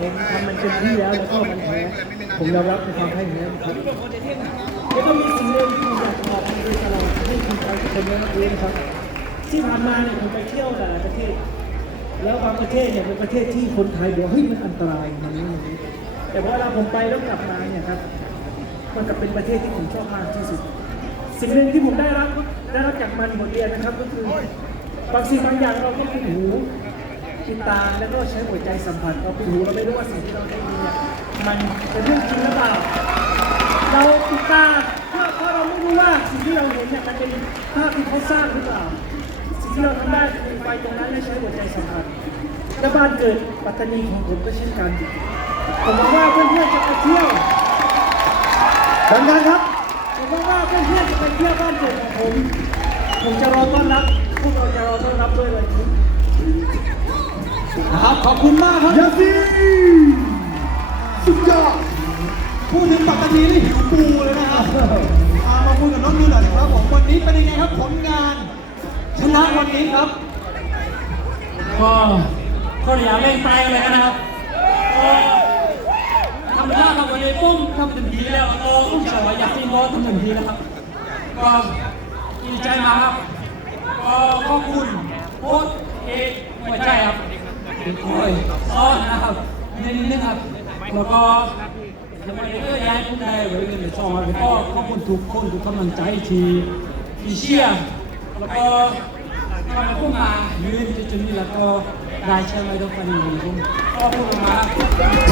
ผมทำมันเต็มที่แล้วแล้วก็มันแพ้ผมยอมรับในความแพ้ของนี้นครับแล้วก็มีสิ่งหนึ่งที่ผมอยากจะบอกมาโดยตลอดให้คุณชายทุกคนได้รับรู้นะครับ ที่ผ่านมาเนี่ยผมไปเที่ยวหลายประเทศ แล้วบางประเทศเนี่ยเป็นประเทศที่คนไทยบอกเฮ้ยมันอันตรายมันนี้มันนี้แต่พอเวลาผมไปแล้วกลับมาเนี่ยครับมันกลับเป็นประเทศที่ผมชอบมากที่สุด สิ่งหนึ่งที่ผมได้รับได้รับจากมันบทเรียนนะครับก็คือบางสิ่งบางอย่างเราก็ปิดหู ปิดตาแล้วก็ใช้หัวใจสัมผัสเราปิดหูเราไม่รู้ว่าสิ่งที่เราได้ยินเนี่ยมันเป็นเรื่องจริงหรือเปล่า เราปิดตาเพราะเพราะเราไม่รู้ว่าสิ่งที่เราเห็นเนี่ยมันเป็นภาพที่เขาสร้างหรือเปล่า สิ่งที่เราทำได้คือไปตรงนั้นและใช้หัวใจสัมผัสและบ้านเกิดปัตตานีของผมก็เช่นกันผมหวังว่าเพื่อนๆจะไปเที่ยวดังนั้นครับผมหวังว่าเพื่อนๆจะไปเที่ยวบ้านเกิดของผม ผมจะรอต้อนรับพวกเราจะรอต้อนรับด้วยเลยครับนะครับ ขอบคุณมากครับยาซีสุดยอดพูดถึงปัตตานีนี่หิวปูเลยนะครับอ่ามาคุยกับน้องนิวหน่อยนะครับผมวันนี้เป็นยังไงครับผลงาน ชนะวันนี้ครับก็ก็อย่าเล่นไปเลยนะครับก็ธรรมชาติครับวันนี้ปุ้มทำเต็มที่แล้วก็ปุ้มเฉยอยากที่โน้ตทำเต็มที่แล้วครับก็ดีใจมากครับ ก็ขอบคุณโค้ชเอกหัวใจครับ เป็นคอยซ้อนนะครับนี่นะครับ แล้วก็ทำไม่ได้ย้ายผู้ใดไว้เงินในช่องแล้วก็ขอบคุณทุกคนทุกกำลังใจที่ที่เชียร์แล้วก็ทำให้พวกมายืนจุดนี้แล้วก็ได้แชร์ไว้ด้วยกันอย่างนี้ผมขอบคุณมาก